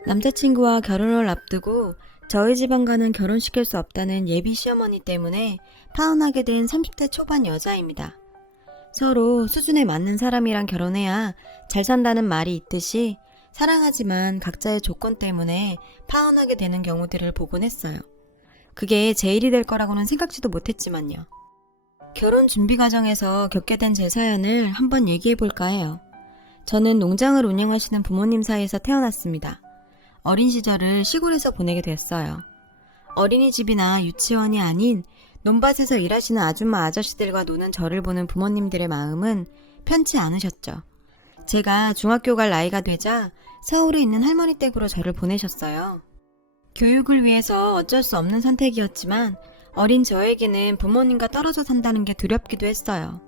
남자친구와 결혼을 앞두고 저희 집안과는 결혼시킬 수 없다는 예비 시어머니 때문에 파혼하게 된 30대 초반 여자입니다. 서로 수준에 맞는 사람이랑 결혼해야 잘 산다는 말이 있듯이 사랑하지만 각자의 조건 때문에 파혼하게 되는 경우들을 보곤 했어요. 그게 제 일이 될 거라고는 생각지도 못했지만요. 결혼 준비 과정에서 겪게 된 제 사연을 한번 얘기해 볼까 해요. 저는 농장을 운영하시는 부모님 사이에서 태어났습니다. 어린 시절을 시골에서 보내게 됐어요. 어린이집이나 유치원이 아닌 논밭에서 일하시는 아줌마 아저씨들과 노는 저를 보는 부모님들의 마음은 편치 않으셨죠. 제가 중학교 갈 나이가 되자 서울에 있는 할머니 댁으로 저를 보내셨어요. 교육을 위해서 어쩔 수 없는 선택이었지만 어린 저에게는 부모님과 떨어져 산다는 게 두렵기도 했어요.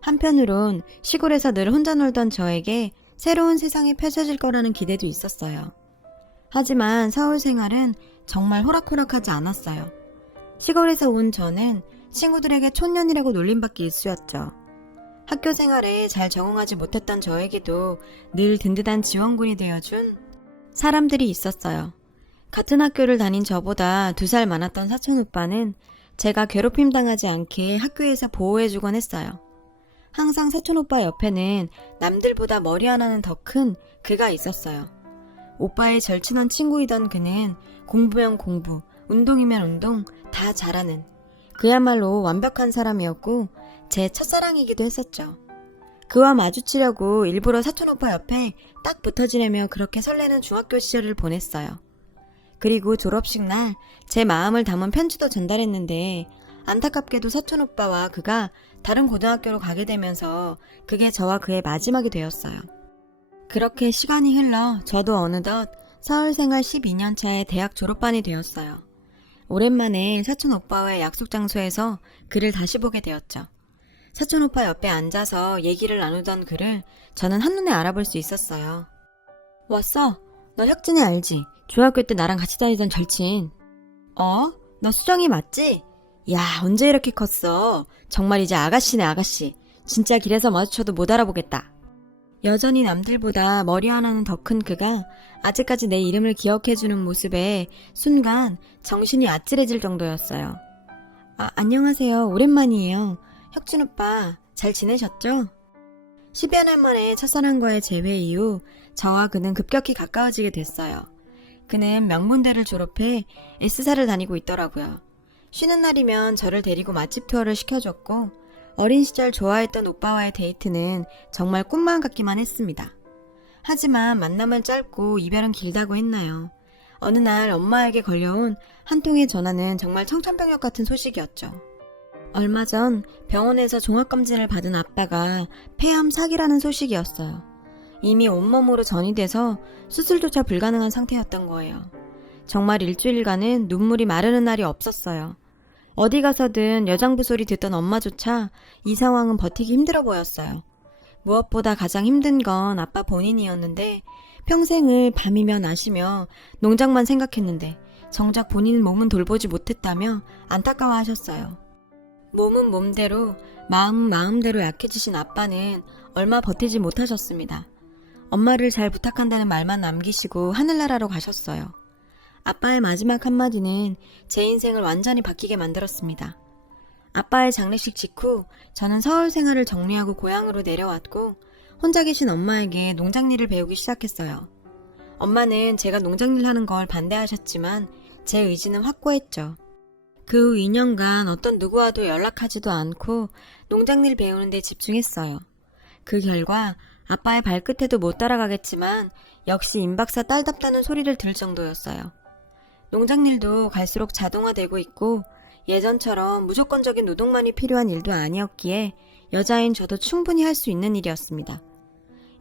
한편으론 시골에서 늘 혼자 놀던 저에게 새로운 세상이 펼쳐질 거라는 기대도 있었어요. 하지만 서울 생활은 정말 호락호락하지 않았어요. 시골에서 온 저는 친구들에게 촌년이라고 놀림받기 일쑤였죠. 학교 생활에 잘 적응하지 못했던 저에게도 늘 든든한 지원군이 되어준 사람들이 있었어요. 같은 학교를 다닌 저보다 2살 많았던 사촌 오빠는 제가 괴롭힘 당하지 않게 학교에서 보호해주곤 했어요. 항상 사촌 오빠 옆에는 남들보다 머리 하나는 더 큰 그가 있었어요. 오빠의 절친한 친구이던 그는 공부면 공부, 운동이면 운동 다 잘하는 그야말로 완벽한 사람이었고 제 첫사랑이기도 했었죠. 그와 마주치려고 일부러 사촌 오빠 옆에 딱 붙어 지내며 그렇게 설레는 중학교 시절을 보냈어요. 그리고 졸업식 날 제 마음을 담은 편지도 전달했는데 안타깝게도 사촌 오빠와 그가 다른 고등학교로 가게 되면서 그게 저와 그의 마지막이 되었어요. 그렇게 시간이 흘러 저도 어느덧 서울 생활 12년 차에 대학 졸업반이 되었어요. 오랜만에 사촌 오빠와의 약속 장소에서 그를 다시 보게 되었죠. 사촌 오빠 옆에 앉아서 얘기를 나누던 그를 저는 한눈에 알아볼 수 있었어요. 왔어? 너 혁진이 알지? 중학교 때 나랑 같이 다니던 절친. 너 수정이 맞지? 야, 언제 이렇게 컸어? 정말 이제 아가씨네 아가씨. 진짜 길에서 마주쳐도 못 알아보겠다. 여전히 남들보다 머리 하나는 더 큰 그가 아직까지 내 이름을 기억해주는 모습에 순간 정신이 아찔해질 정도였어요. 안녕하세요. 오랜만이에요. 혁준 오빠 잘 지내셨죠? 10여 년 만에 첫사랑과의 재회 이후 저와 그는 급격히 가까워지게 됐어요. 그는 명문대를 졸업해 S사를 다니고 있더라고요. 쉬는 날이면 저를 데리고 맛집 투어를 시켜줬고 어린 시절 좋아했던 오빠와의 데이트는 정말 꿈만 같기만 했습니다. 하지만 만남은 짧고 이별은 길다고 했나요? 어느 날 엄마에게 걸려온 한 통의 전화는 정말 청천벽력 같은 소식이었죠. 얼마 전 병원에서 종합검진을 받은 아빠가 폐암 사기라는 소식이었어요. 이미 온몸으로 전이 돼서 수술조차 불가능한 상태였던 거예요. 정말 일주일간은 눈물이 마르는 날이 없었어요. 어디 가서든 여장부 소리 듣던 엄마조차 이 상황은 버티기 힘들어 보였어요. 무엇보다 가장 힘든 건 아빠 본인이었는데 평생을 밤이며 낮이며 농장만 생각했는데 정작 본인 몸은 돌보지 못했다며 안타까워하셨어요. 몸은 몸대로 마음은 마음대로 약해지신 아빠는 얼마 버티지 못하셨습니다. 엄마를 잘 부탁한다는 말만 남기시고 하늘나라로 가셨어요. 아빠의 마지막 한마디는 제 인생을 완전히 바뀌게 만들었습니다. 아빠의 장례식 직후 저는 서울 생활을 정리하고 고향으로 내려왔고 혼자 계신 엄마에게 농장 일을 배우기 시작했어요. 엄마는 제가 농장 일 하는 걸 반대하셨지만 제 의지는 확고했죠. 그 후 2년간 어떤 누구와도 연락하지도 않고 농장 일 배우는 데 집중했어요. 그 결과 아빠의 발끝에도 못 따라가겠지만 역시 임박사 딸답다는 소리를 들을 정도였어요. 농장일도 갈수록 자동화되고 있고 예전처럼 무조건적인 노동만이 필요한 일도 아니었기에 여자인 저도 충분히 할 수 있는 일이었습니다.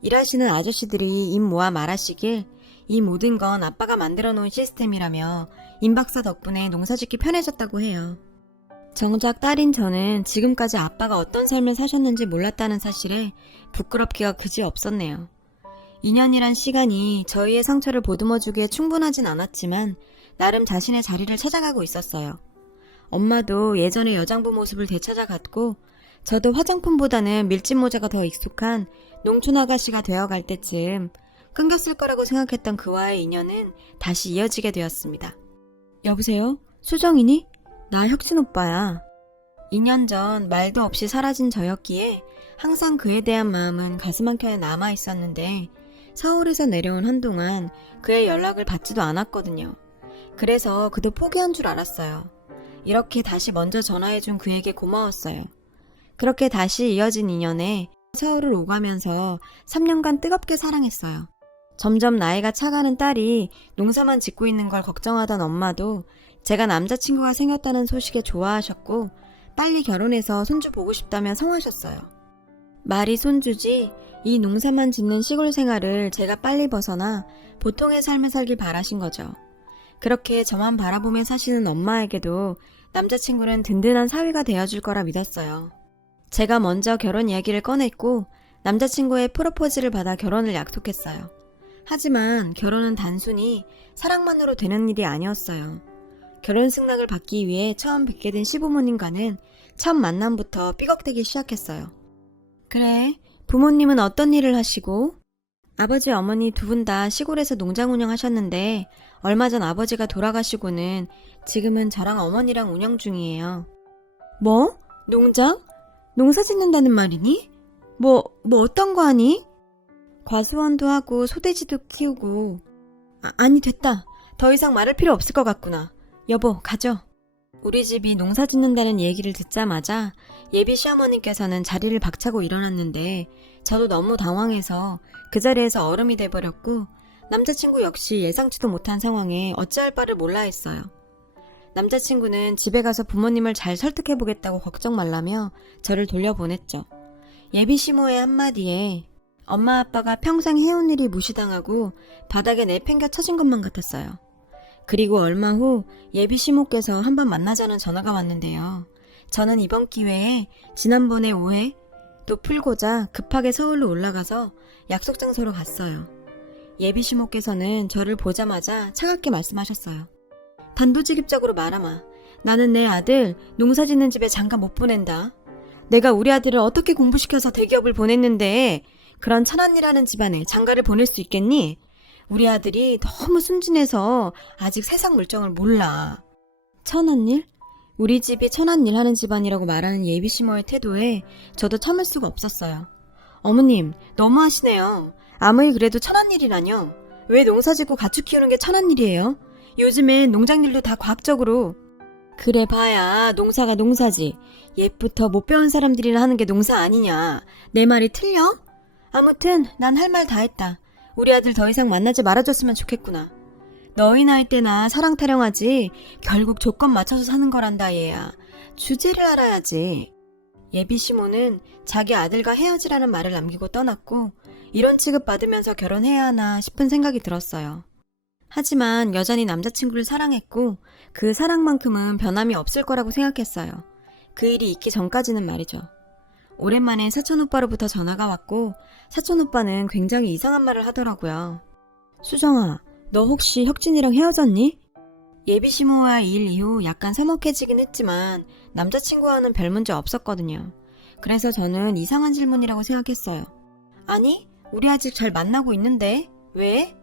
일하시는 아저씨들이 입 모아 말하시길 이 모든 건 아빠가 만들어 놓은 시스템이라며 임박사 덕분에 농사짓기 편해졌다고 해요. 정작 딸인 저는 지금까지 아빠가 어떤 삶을 사셨는지 몰랐다는 사실에 부끄럽기가 그지 없었네요. 2년이란 시간이 저희의 상처를 보듬어주기에 충분하진 않았지만 나름 자신의 자리를 찾아가고 있었어요. 엄마도 예전의 여장부 모습을 되찾아갔고 저도 화장품보다는 밀짚 모자가 더 익숙한 농촌 아가씨가 되어갈 때쯤 끊겼을 거라고 생각했던 그와의 인연은 다시 이어지게 되었습니다. 여보세요? 수정이니? 나 혁진 오빠야. 2년 전 말도 없이 사라진 저였기에 항상 그에 대한 마음은 가슴 한켠에 남아 있었는데 서울에서 내려온 한동안 그의 연락을 받지도 않았거든요. 그래서 그도 포기한 줄 알았어요. 이렇게 다시 먼저 전화해준 그에게 고마웠어요. 그렇게 다시 이어진 인연에 서울을 오가면서 3년간 뜨겁게 사랑했어요. 점점 나이가 차가는 딸이 농사만 짓고 있는 걸 걱정하던 엄마도 제가 남자친구가 생겼다는 소식에 좋아하셨고 빨리 결혼해서 손주 보고 싶다며 성하셨어요. 말이 손주지 이 농사만 짓는 시골 생활을 제가 빨리 벗어나 보통의 삶을 살길 바라신 거죠. 그렇게 저만 바라보며 사시는 엄마에게도 남자친구는 든든한 사위가 되어줄 거라 믿었어요. 제가 먼저 결혼 이야기를 꺼냈고 남자친구의 프로포즈를 받아 결혼을 약속했어요. 하지만 결혼은 단순히 사랑만으로 되는 일이 아니었어요. 결혼 승낙을 받기 위해 처음 뵙게 된 시부모님과는 첫 만남부터 삐걱대기 시작했어요. 그래, 부모님은 어떤 일을 하시고? 아버지, 어머니 두 분 다 시골에서 농장 운영하셨는데 얼마 전 아버지가 돌아가시고는 지금은 저랑 어머니랑 운영 중이에요. 뭐? 농장? 농사 짓는다는 말이니? 뭐 어떤 거 하니? 과수원도 하고 소돼지도 키우고. 아니 됐다. 더 이상 말할 필요 없을 것 같구나. 여보, 가죠. 우리 집이 농사 짓는다는 얘기를 듣자마자 예비 시어머니께서는 자리를 박차고 일어났는데 저도 너무 당황해서 그 자리에서 얼음이 돼버렸고 남자친구 역시 예상치도 못한 상황에 어찌할 바를 몰라 했어요. 남자친구는 집에 가서 부모님을 잘 설득해보겠다고 걱정 말라며 저를 돌려보냈죠. 예비 시모의 한마디에 엄마 아빠가 평생 해온 일이 무시당하고 바닥에 내팽겨 쳐진 것만 같았어요. 그리고 얼마 후 예비 시모께서 한번 만나자는 전화가 왔는데요. 저는 이번 기회에 지난번의 오해 또 풀고자 급하게 서울로 올라가서 약속 장소로 갔어요. 예비 시모께서는 저를 보자마자 차갑게 말씀하셨어요. 단도직입적으로 말하마. 나는 내 아들 농사 짓는 집에 장가 못 보낸다. 내가 우리 아들을 어떻게 공부시켜서 대기업을 보냈는데 그런 천안이라는 집안에 장가를 보낼 수 있겠니? 우리 아들이 너무 순진해서 아직 세상 물정을 몰라. 천안일? 우리 집이 천안일 하는 집안이라고 말하는 예비 시모의 태도에 저도 참을 수가 없었어요. 어머님, 너무하시네요. 아무리 그래도 천안일이라뇨. 왜 농사짓고 가축 키우는 게 천안일이에요? 요즘엔 농장일도 다 과학적으로. 그래 봐야 농사가 농사지. 옛부터 못 배운 사람들이나 하는 게 농사 아니냐. 내 말이 틀려? 아무튼 난 할 말 다 했다. 우리 아들 더 이상 만나지 말아줬으면 좋겠구나. 너희 나이 때나 사랑 타령하지 결국 조건 맞춰서 사는 거란다 얘야. 주제를 알아야지. 예비 시모는 자기 아들과 헤어지라는 말을 남기고 떠났고 이런 취급 받으면서 결혼해야 하나 싶은 생각이 들었어요. 하지만 여전히 남자친구를 사랑했고 그 사랑만큼은 변함이 없을 거라고 생각했어요. 그 일이 있기 전까지는 말이죠. 오랜만에 사촌오빠로부터 전화가 왔고 사촌오빠는 굉장히 이상한 말을 하더라고요. 수정아, 너 혹시 혁진이랑 헤어졌니? 예비 시모와 일 이후 약간 서먹해지긴 했지만 남자친구와는 별 문제 없었거든요. 그래서 저는 이상한 질문이라고 생각했어요. 아니, 우리 아직 잘 만나고 있는데 왜?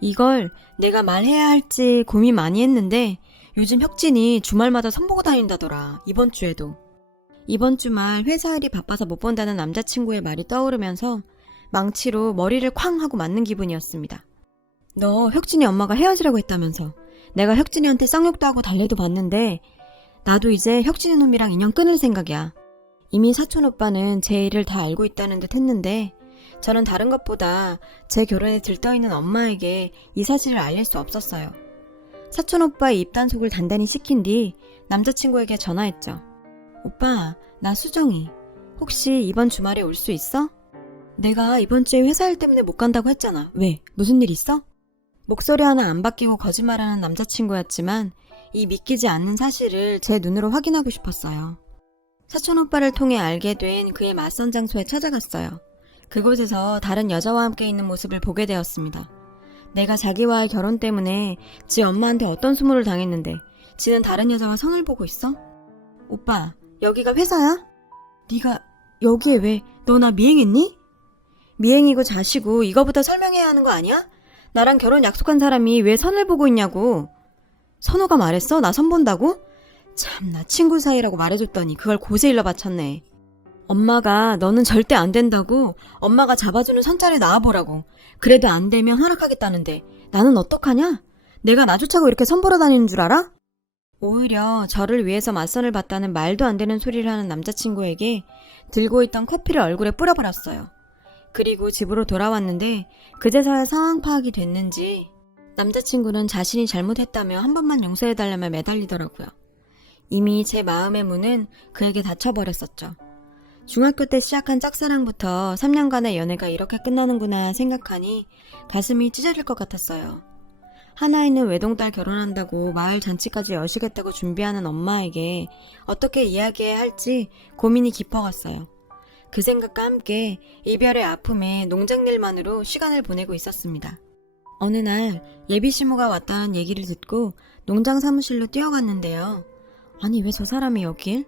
이걸 내가 말해야 할지 고민 많이 했는데 요즘 혁진이 주말마다 선보고 다닌다더라. 이번 주에도. 이번 주말 회사 일이 바빠서 못 본다는 남자친구의 말이 떠오르면서 망치로 머리를 쾅 하고 맞는 기분이었습니다. 너 혁진이 엄마가 헤어지라고 했다면서. 내가 혁진이한테 쌍욕도 하고 달래도 봤는데 나도 이제 혁진이 놈이랑 인연 끊을 생각이야. 이미 사촌 오빠는 제 일을 다 알고 있다는 듯 했는데 저는 다른 것보다 제 결혼에 들떠있는 엄마에게 이 사실을 알릴 수 없었어요. 사촌 오빠의 입단속을 단단히 시킨 뒤 남자친구에게 전화했죠. 오빠, 나 수정이. 혹시 이번 주말에 올 수 있어? 내가 이번 주에 회사 일 때문에 못 간다고 했잖아. 왜? 무슨 일 있어? 목소리 하나 안 바뀌고 거짓말하는 남자친구였지만 이 믿기지 않는 사실을 제 눈으로 확인하고 싶었어요. 사촌 오빠를 통해 알게 된 그의 맞선 장소에 찾아갔어요. 그곳에서 다른 여자와 함께 있는 모습을 보게 되었습니다. 내가 자기와의 결혼 때문에 지 엄마한테 어떤 수모를 당했는데 지는 다른 여자와 손을 보고 있어? 오빠, 여기가 회사야? 네가 여기에 왜? 너 나 미행했니? 미행이고 자시고 이거부터 설명해야 하는 거 아니야? 나랑 결혼 약속한 사람이 왜 선을 보고 있냐고. 선호가 말했어? 나 선 본다고? 참나, 친구 사이라고 말해줬더니 그걸 고세 일러 바쳤네. 엄마가 너는 절대 안 된다고, 엄마가 잡아주는 선자를 낳아보라고. 그래도 안 되면 허락하겠다는데 나는 어떡하냐? 내가 나조차고 이렇게 선 보러 다니는 줄 알아? 오히려 저를 위해서 맞선을 봤다는 말도 안 되는 소리를 하는 남자친구에게 들고 있던 커피를 얼굴에 뿌려버렸어요. 그리고 집으로 돌아왔는데 그제서야 상황 파악이 됐는지 남자친구는 자신이 잘못했다며 한 번만 용서해달라며 매달리더라고요. 이미 제 마음의 문은 그에게 닫혀버렸었죠. 중학교 때 시작한 짝사랑부터 3년간의 연애가 이렇게 끝나는구나 생각하니 가슴이 찢어질 것 같았어요. 하나 있는 외동딸 결혼한다고 마을 잔치까지 여시겠다고 준비하는 엄마에게 어떻게 이야기해야 할지 고민이 깊어갔어요. 그 생각과 함께 이별의 아픔에 농장일만으로 시간을 보내고 있었습니다. 어느 날 예비 시모가 왔다는 얘기를 듣고 농장 사무실로 뛰어갔는데요. 아니, 왜 저 사람이 여길?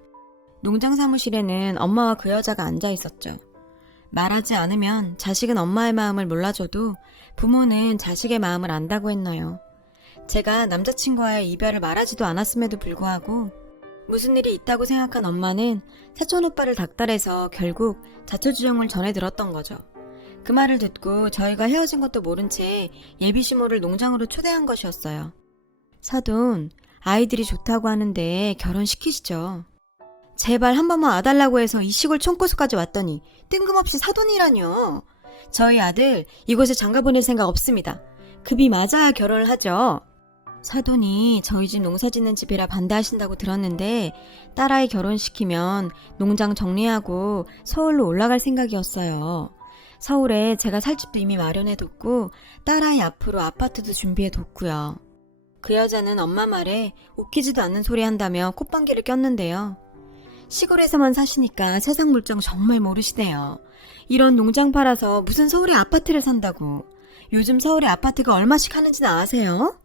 농장 사무실에는 엄마와 그 여자가 앉아 있었죠. 말하지 않으면 자식은 엄마의 마음을 몰라줘도 부모는 자식의 마음을 안다고 했나요? 제가 남자친구와의 이별을 말하지도 않았음에도 불구하고 무슨 일이 있다고 생각한 엄마는 사촌 오빠를 닥달해서 결국 자초지종을 전해 들었던 거죠. 그 말을 듣고 저희가 헤어진 것도 모른 채 예비 시모를 농장으로 초대한 것이었어요. 사돈, 아이들이 좋다고 하는데 결혼시키시죠. 제발 한 번만 와달라고 해서 이 시골 총고수까지 왔더니 뜬금없이 사돈이라뇨. 저희 아들 이곳에 장가 보낼 생각 없습니다. 급이 맞아야 결혼을 하죠. 사돈이 저희 집 농사 짓는 집이라 반대하신다고 들었는데 딸아이 결혼시키면 농장 정리하고 서울로 올라갈 생각이었어요. 서울에 제가 살 집도 이미 마련해뒀고 딸아이 앞으로 아파트도 준비해뒀고요. 그 여자는 엄마 말에 웃기지도 않는 소리 한다며 콧방귀를 꼈는데요. 시골에서만 사시니까 세상 물정 정말 모르시네요. 이런 농장 팔아서 무슨 서울에 아파트를 산다고. 요즘 서울에 아파트가 얼마씩 하는지는 아세요?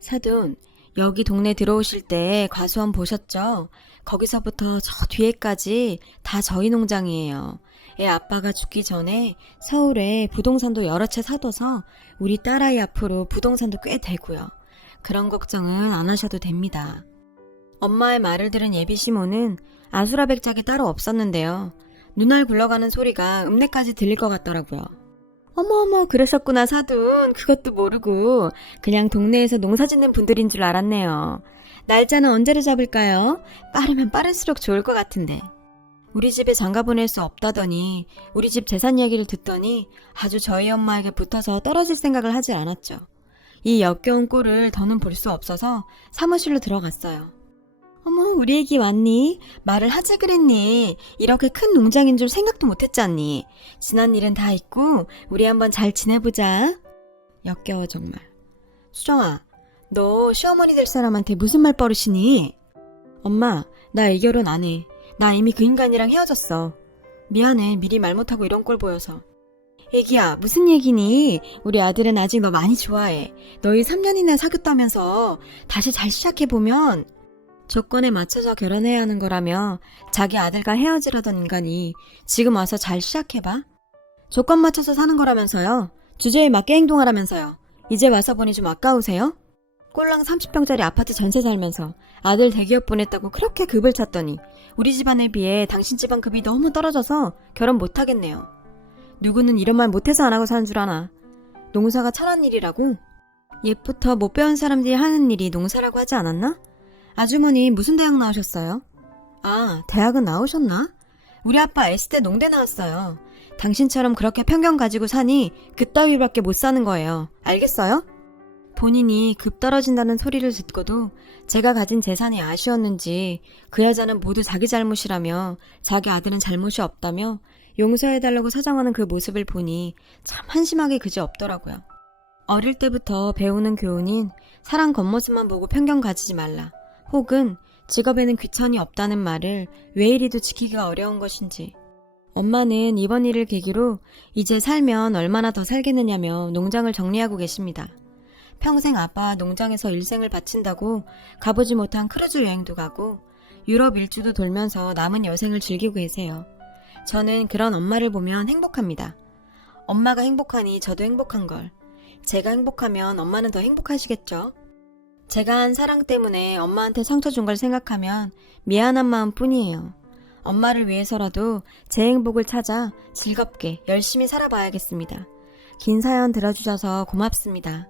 사돈, 여기 동네 들어오실 때 과수원 보셨죠? 거기서부터 저 뒤에까지 다 저희 농장이에요. 애 아빠가 죽기 전에 서울에 부동산도 여러 채 사둬서 우리 딸아이 앞으로 부동산도 꽤 되고요. 그런 걱정은 안 하셔도 됩니다. 엄마의 말을 들은 예비 시모는 아수라백작이 따로 없었는데요. 눈알 굴러가는 소리가 읍내까지 들릴 것 같더라고요. 어머어머, 그러셨구나 사돈. 그것도 모르고 그냥 동네에서 농사 짓는 분들인 줄 알았네요. 날짜는 언제로 잡을까요? 빠르면 빠를수록 좋을 것 같은데. 우리 집에 장가 보낼 수 없다더니 우리 집 재산 이야기를 듣더니 아주 저희 엄마에게 붙어서 떨어질 생각을 하지 않았죠. 이 역겨운 꼴을 더는 볼 수 없어서 사무실로 들어갔어요. 어머, 우리 애기 왔니? 말을 하지 그랬니? 이렇게 큰 농장인 줄 생각도 못했잖니? 지난 일은 다 잊고 우리 한번 잘 지내보자. 역겨워 정말. 수정아, 너 시어머니 될 사람한테 무슨 말버릇이니? 엄마, 나 이 결혼 안 해. 나 이미 그 인간이랑 헤어졌어. 미안해, 미리 말 못하고 이런 꼴 보여서. 애기야, 무슨 얘기니? 우리 아들은 아직 너 많이 좋아해. 너희 3년이나 사귀었다면서 다시 잘 시작해보면 조건에 맞춰서 결혼해야 하는 거라며 자기 아들과 헤어지려던 인간이 지금 와서 잘 시작해봐? 조건 맞춰서 사는 거라면서요. 주제에 맞게 행동하라면서요. 이제 와서 보니 좀 아까우세요? 꼴랑 30평짜리 아파트 전세 살면서 아들 대기업 보냈다고 그렇게 급을 찼더니 우리 집안에 비해 당신 집안 급이 너무 떨어져서 결혼 못하겠네요. 누구는 이런 말 못해서 안 하고 사는 줄 아나. 농사가 천한 일이라고? 옛부터 못 배운 사람들이 하는 일이 농사라고 하지 않았나? 아주머니 무슨 대학 나오셨어요? 아, 대학은 나오셨나? 우리 아빠 S대 농대 나왔어요. 당신처럼 그렇게 편견 가지고 사니 그따위밖에 못 사는 거예요. 알겠어요? 본인이 급 떨어진다는 소리를 듣고도 제가 가진 재산이 아쉬웠는지 그 여자는 모두 자기 잘못이라며 자기 아들은 잘못이 없다며 용서해달라고 사정하는 그 모습을 보니 참 한심하게 그지없더라고요. 어릴 때부터 배우는 교훈인 사람 겉모습만 보고 편견 가지지 말라. 혹은 직업에는 귀천이 없다는 말을 왜 이리도 지키기가 어려운 것인지. 엄마는 이번 일을 계기로 이제 살면 얼마나 더 살겠느냐며 농장을 정리하고 계십니다. 평생 아빠 농장에서 일생을 바친다고 가보지 못한 크루즈 여행도 가고 유럽 일주도 돌면서 남은 여생을 즐기고 계세요. 저는 그런 엄마를 보면 행복합니다. 엄마가 행복하니 저도 행복한 걸. 제가 행복하면 엄마는 더 행복하시겠죠? 제가 한 사랑 때문에 엄마한테 상처 준 걸 생각하면 미안한 마음 뿐이에요. 엄마를 위해서라도 제 행복을 찾아 즐겁게 열심히 살아봐야겠습니다. 긴 사연 들어주셔서 고맙습니다.